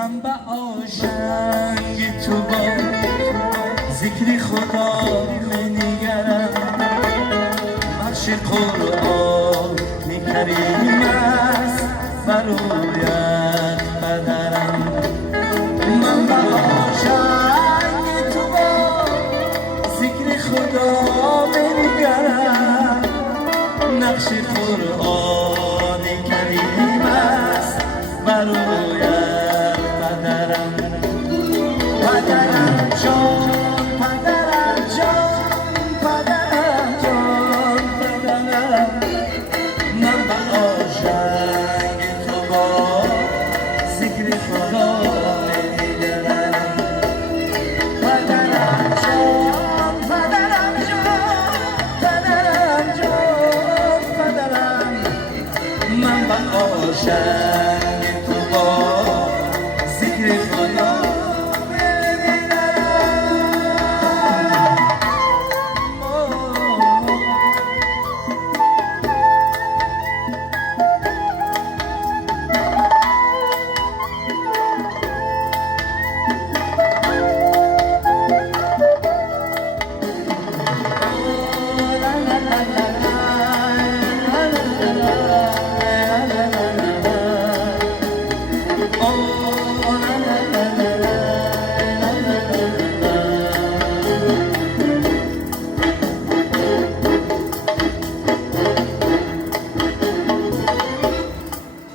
من به آشنگ تو با ذکر خدا می‌نگرم بخش قرآن کریم است برایت بدرم من به آشنگ تو با ذکر خدا می‌نگرم نقش قرآن کریم است برایت پدرم پدرم جان پدرم جان پدرم جان پدرم من به آشنگ تو با ذکر خدا می‌نگرم پدرم جان پدرم جان پدرم جان پدرم من به آشنگ تو با ذکر خدا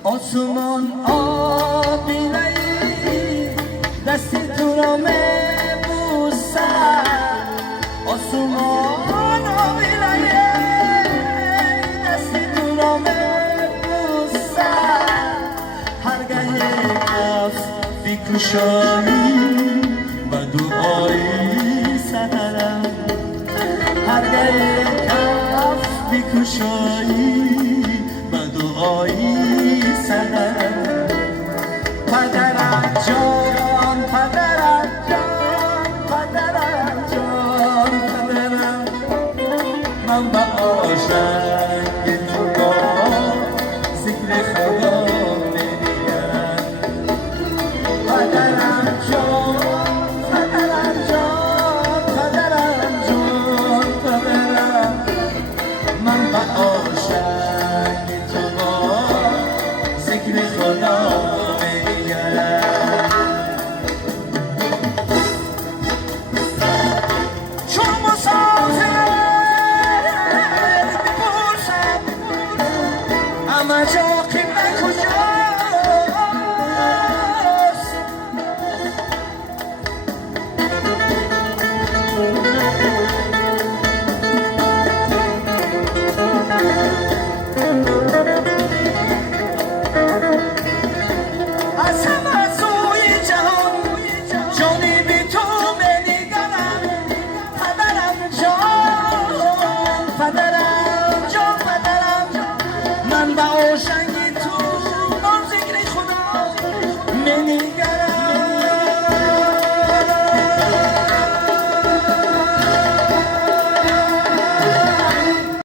آسمان آبیله دستی تو را میبوسد آسمان آبیله دستی تو را میبوسد هرگاه کف بیکشایی به دعای سحرم هرگاه کف بیکشایی به دعای سحرم پدرم جان پدرم جان پدرم جان پدرم من به آشنگ تو با ذکر خدا می‌نگرم پدرم